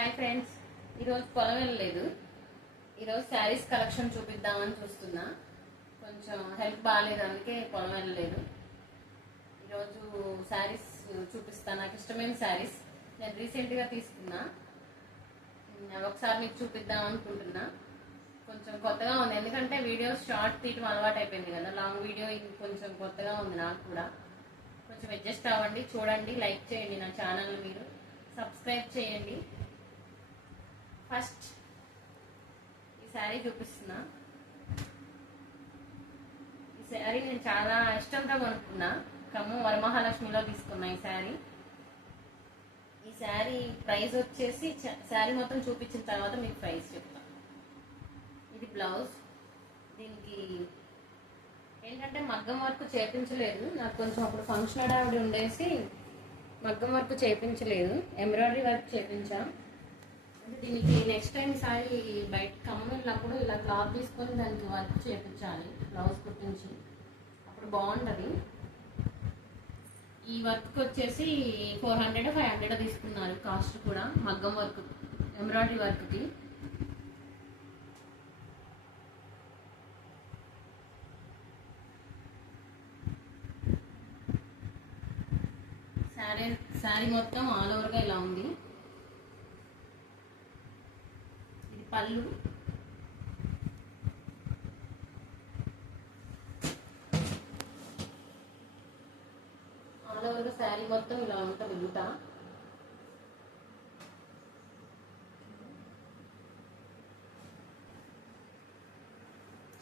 Hi friends ఈరోజు పొలం వెళ్ళలేదు. ఈరోజు శారీస్ కలెక్షన్ చూపిద్దామని చూస్తున్నా. కొంచెం హెల్త్ బాగాలేదు అందుకే పొలం వెళ్ళలేదు. ఈరోజు శారీస్ చూపిస్తాను నాకు ఇష్టమైన శారీస్ నేను రీసెంట్గా తీసుకున్నా. ఒకసారి మీకు చూపిద్దాం అనుకుంటున్నా. కొంచెం కొత్తగా ఉంది. ఎందుకంటే వీడియోస్ షార్ట్ తీయటం అలవాటు అయిపోయింది కదా. లాంగ్ వీడియో ఇది కొంచెం కొత్తగా ఉంది నాకు కూడా. కొంచెం అడ్జస్ట్ అవ్వండి చూడండి లైక్ చేయండి నా ఛానల్ మీరు. సబ్స్క్రైబ్ చేయండి. ఫస్ట్ ఈ శారీ చూపిస్తున్నా. ఈ శారీ నేను చాలా ఇష్టంతో కొనుక్కున్నా. ఖమ్మం వరమహాలక్ష్మిలో తీసుకున్నా ఈ శారీ. ఈ శారీ ప్రైస్ వచ్చేసి శారీ మొత్తం చూపించిన తర్వాత మీకు ప్రైస్ చెప్తా. ఇది బ్లౌజ్. దీనికి ఏంటంటే మగ్గం వర్క్ చేపించలేదు. నాకు కొంచెం అప్పుడు ఫంక్షన్ ఆవిడ ఉండేసి మగ్గం వర్క్ చేపించలేదు. ఎంబ్రాయిడరీ వర్క్ చేపించాను దీనికి నెక్స్ట్ టైం సారి బయట కమ్మినప్పుడు ఇలా క్లాత్ తీసుకొని దానికి వర్క్ చేపించాలి బ్లౌజ్ కుట్టించి. అప్పుడు బాగుంటుంది. ఈ వర్క్ వచ్చేసి ఫోర్ హండ్రెడ్ ఫైవ్ హండ్రెడ్ తీసుకున్నారు కాస్ట్ కూడా మగ్గం వర్క్ ఎంబ్రాయిడరీ వర్క్కి శారీ శారీ మొత్తం ఆల్ ఓవర్గా ఇలా ఉంది ఇది పళ్ళు ఆల్ శారీ మొత్తం ఇలా ఉంటుంది ఇంత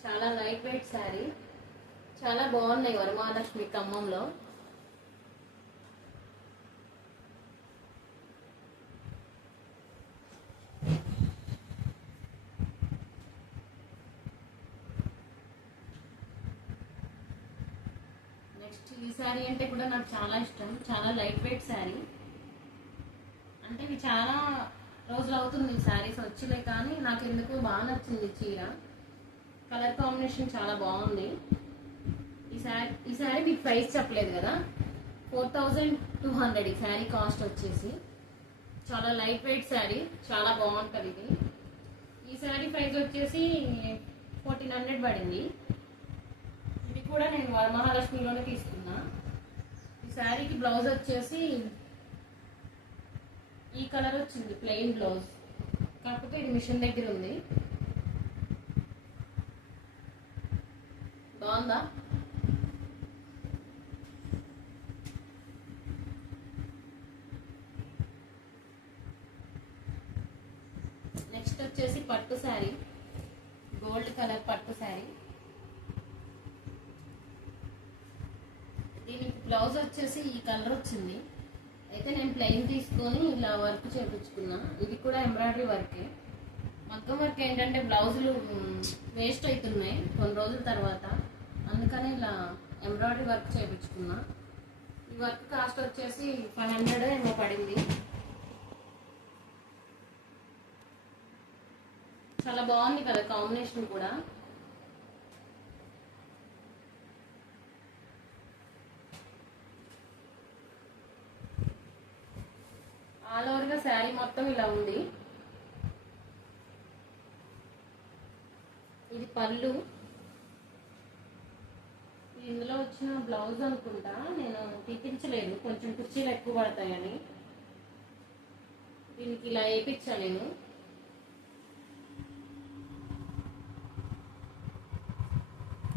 చాలా లైట్ వెయిట్ శారీ. చాలా బాగున్నాయి వరమహాలక్ష్మి ఖమ్మంలో నెక్స్ట్ ఈ శారీ అంటే కూడా నాకు చాలా ఇష్టం. చాలా లైట్ వెయిట్ శారీ అంటే ఇవి చాలా రోజులు అవుతుంది ఈ శారీస్ వచ్చినాయి కానీ నాకు ఎందుకు బాగా నచ్చింది చీర. కలర్ కాంబినేషన్ చాలా బాగుంది. ఈ శారీ ఈ శారీ మీకు ప్రైస్ చెప్పలేదు కదా? ఫోర్ థౌజండ్ టూ హండ్రెడ్ ఈ శారీ కాస్ట్ వచ్చేసి. చాలా లైట్ వెయిట్ శారీ చాలా బాగుంటుంది ఇది. ఈ శారీ ప్రైస్ వచ్చేసి ఫోర్టీన్ హండ్రెడ్ పడింది. కూడా నేను వరమహాలక్ష్మిలోనే తీసుకున్నా. ఈ శారీకి బ్లౌజ్ వచ్చేసి ఈ కలర్ వచ్చింది ప్లెయిన్ బ్లౌజ్. కాకపోతే ఇది మిషన్ దగ్గర ఉంది. బాగుందా? నెక్స్ట్ వచ్చేసి పట్టు శారీ గోల్డ్ కలర్ పట్టు శారీ దీనికి బ్లౌజ్ వచ్చేసి ఈ కలర్ వచ్చింది. అయితే నేను ప్లెయిన్ తీసుకొని ఇలా వర్క్ చేపించుకున్నా. ఇది కూడా ఎంబ్రాయిడరీ వర్కే మగ్గం వర్క్ ఏంటంటే బ్లౌజులు వేస్ట్ అవుతున్నాయి కొన్ని రోజుల తర్వాత. అందుకని ఇలా ఎంబ్రాయిడరీ వర్క్ చేయించుకున్నా ఈ వర్క్ కాస్ట్ వచ్చేసి ఫైవ్ హండ్రెడ్ ఏమో పడింది. చాలా బాగుంది కదా కాంబినేషన్ కూడా ఆల్ ఓవర్గా శారీ మొత్తం ఇలా ఉంది. ఇది పళ్ళు. ఇందులో వచ్చిన బ్లౌజ్ అనుకుంటా నేను తీపించలేదు. కొంచెం కుర్చీలు ఎక్కువ పడతాయని. దీనికి ఇలా వేయించా నేను.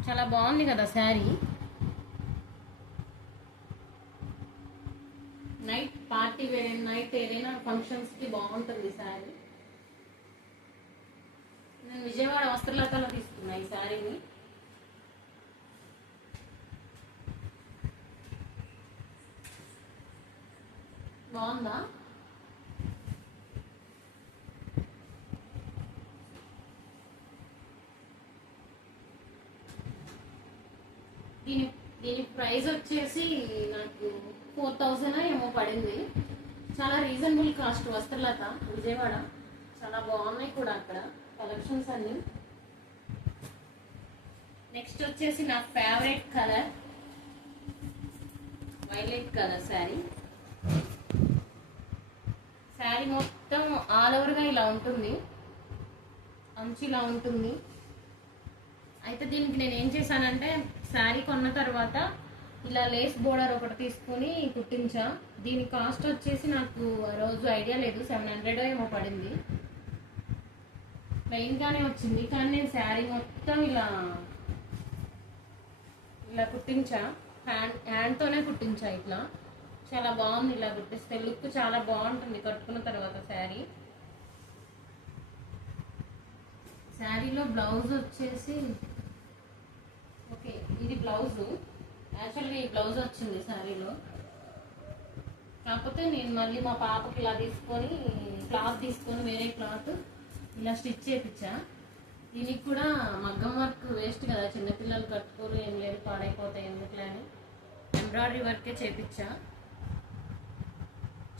చాలా బాగుంది కదా శారీ. నైట్ పార్టీ వేరే నైట్ ఏదైనా ఫంక్షన్స్కి బాగుంటుంది ఈ శారీ నేను విజయవాడ వస్త్రలతలో తీసుకున్నా ఈ శారీని బాగుందా? దీని దీని ప్రైస్ వచ్చేసి నాకు ఫోర్ థౌజండ్ ఏమో పడింది. చాలా రీజనబుల్ కాస్ట్ వస్త్రలత విజయవాడ. చాలా బాగున్నాయి కూడా అక్కడ కలెక్షన్స్ అన్నీ. నెక్స్ట్ వచ్చేసి నా favourite colour violet colour sari sari మొత్తం ఆల్ ఓవర్గా ఇలా ఉంటుంది. అంచు ఇలా ఉంటుంది. అయితే దీనికి నేను ఏం చేశానంటే శారీ కొన్న తర్వాత ఇలా లేస్ బోర్డర్ ఒకటి తీసుకొని కుట్టించా. దీని కాస్ట్ వచ్చేసి నాకు రోజు ఐడియా లేదు. సెవెన్ హండ్రెడ్ ఏమో పడింది. ప్లెయిన్గానే వచ్చింది. కానీ నేను శారీ మొత్తం ఇలా ఇలా కుట్టించా. హ్యాండ్ హ్యాండ్తోనే కుట్టించా ఇట్లా. చాలా బాగుంది ఇలా కుట్టిస్తే. లుక్ చాలా బాగుంటుంది కట్టుకున్న తర్వాత శారీ. శారీలో బ్లౌజ్ వచ్చేసి బ్లౌజ్. యాక్చువల్గా ఈ బ్లౌజ్ వచ్చింది శారీలో. కాకపోతే నేను మళ్ళీ మా పాపకి ఇలా తీసుకొని క్లాత్ తీసుకొని వేరే క్లాత్ ఇలా స్టిచ్ చేయించా దీనికి కూడా మగ్గం వర్క్ వేస్ట్ కదా చిన్నపిల్లలు కట్టుకోరు ఏం లేదు పాడైపోతాయి ఎందుకులే అని. ఎంబ్రాయిడరీ వర్కే చేపించా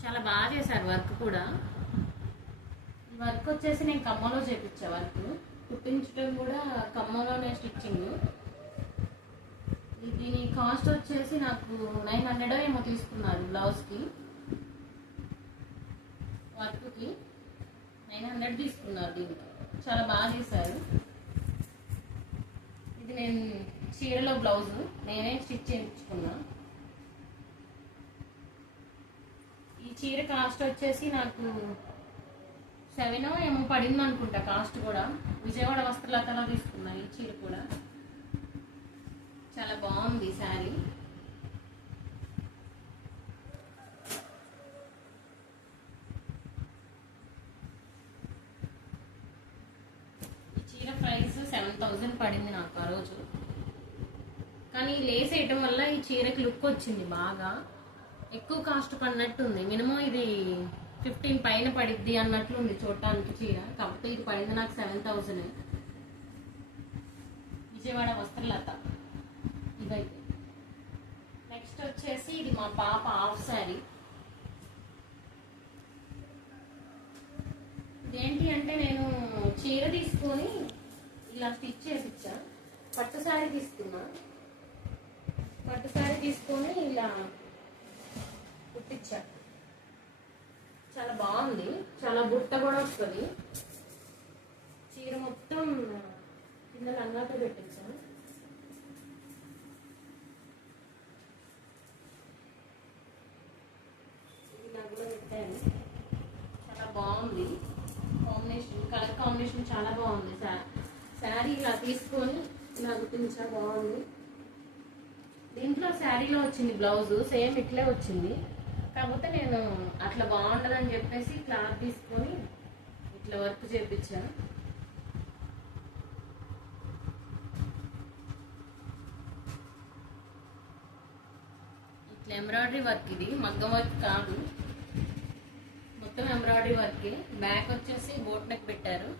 చాలా బాగా చేశారు వర్క్ కూడా. ఈ వర్క్ వచ్చేసి నేను కమ్మలో చేపించా వర్క్. కుట్టించడం కూడా ఖమ్మంలోనే స్టిచ్చింగ్. దీని కాస్ట్ వచ్చేసి నాకు నైన్ హండ్రెడ్ ఏమో తీసుకున్నారు బ్లౌజ్కి. వర్క్కి నైన్ హండ్రెడ్ తీసుకున్నారు దీనికి. చాలా బాగా చేశారు ఇది నేను చీరలో బ్లౌజ్. నేనే స్టిచ్ చేయించుకున్నా. ఈ చీర కాస్ట్ వచ్చేసి నాకు సెవెన్ ఏమో పడింది అనుకుంటా కాస్ట్ కూడా. విజయవాడ వస్త్రలతలో తీసుకున్నా ఈ చీర కూడా. చాలా బాగుంది శారీ. ఈ చీర ప్రైస్ సెవెన్ థౌజండ్ పడింది నాకు ఆ రోజు. కానీ లేస్ వేయటం వల్ల ఈ చీరకి లుక్ వచ్చింది బాగా. ఎక్కువ కాస్ట్ పడినట్టుంది. మినిమం ఇది ఫిఫ్టీన్ పైన పడిద్ది అన్నట్లుంది చూడటానికి చీర. కాబట్టి ఇది పడింది నాకు సెవెన్ థౌజండ్. విజయవాడ వస్త్రలత. వచ్చేసి ఇది మా పాప హాఫ్ శారీ. ఇదేంటి అంటే నేను చీర తీసుకొని ఇలా స్టిచ్ చేసిచ్చా. పట్టు శారీ తీసుకున్నా. పట్టు శారీ తీసుకొని ఇలా కుట్టించా చాలా బాగుంది. చాలా బుట్ట కూడా వస్తుంది. చీర మొత్తం కింద లంగాతో పెట్టింది ఇలా కూడా పెట్టాను చాలా బాగుంది కాంబినేషన్ కలర్ కాంబినేషన్ చాలా బాగుంది శా- శారీ ఇలా తీసుకొని ఇలా గుర్తించా బాగుంది. దీంట్లో శారీలో వచ్చింది బ్లౌజ్ సేమ్ ఇట్లే వచ్చింది. కాకపోతే నేను అట్లా బాగుండదని చెప్పేసి క్లాత్ తీసుకొని ఇట్లా వర్క్ చేపించాను. ఇట్లా ఎంబ్రాయిడరీ వర్క్ ఇది మగ్గం వర్క్ కాదు. మొత్తం ఎంబ్రాయిడరీ వర్కే. బ్యాక్ వచ్చేసి బోట్ నెక్ పెట్టారు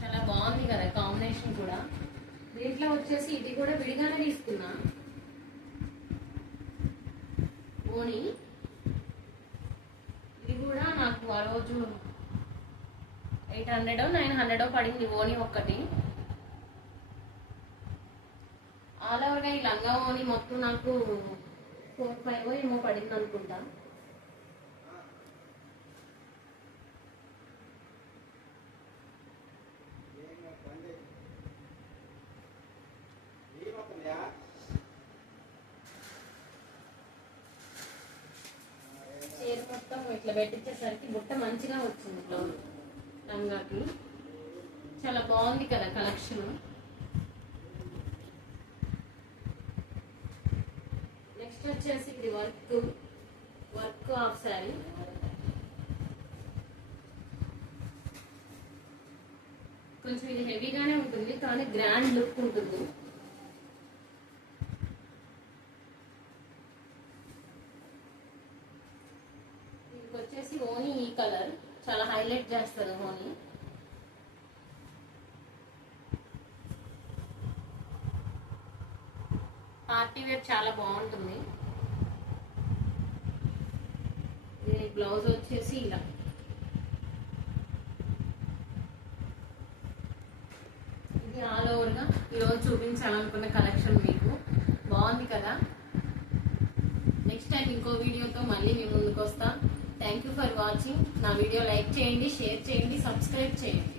చాలా బాగుంది కదా కాంబినేషన్ కూడా. దీంట్లో వచ్చేసి ఇది కూడా విడిగానే తీసుకున్నా. ఓని ఇది కూడా నాకు ఆ రోజు ఎయిట్ హండ్రెడ్ నైన్ హండ్రెడ్ పడింది ఓని ఒక్కటి. ఆల్ ఓవర్గా ఈ లంగా ఓని మొత్తం నాకు ఫోర్ ఫైవ్ ఏమో పడింది అనుకుంటా చీర మొత్తం ఇట్లా పెట్టించేసరికి బుట్ట మంచిగా వచ్చింది బ్లౌజ్ లంగాకి చాలా బాగుంది కదా కలెక్షన్. నెక్స్ట్ వచ్చేసి ఇది వర్క్. Work of sari. కొంచెం ఇది హెవీగానే ఉంటుంది కానీ గ్రాండ్ లుక్ ఉంటుంది దీనికి వచ్చేసి ఓనీ ఈ కలర్ చాలా హైలైట్ చేస్తారు ఓనీ పార్టీ వేర్ చాలా బాగుంటుంది. దీని బ్లౌజ్ వచ్చేసి ఇలా. ఇది ఆల్ ఓవర్గా ఈరోజు చూపించాలనుకున్న కలెక్షన్ మీకు. బాగుంది కదా? నెక్స్ట్ టైం ఇంకో వీడియోతో మళ్ళీ మీ ముందుకు వస్తా థ్యాంక్ యూ ఫర్ వాచింగ్ నా వీడియో లైక్ చేయండి షేర్ చేయండి సబ్స్క్రైబ్ చేయండి.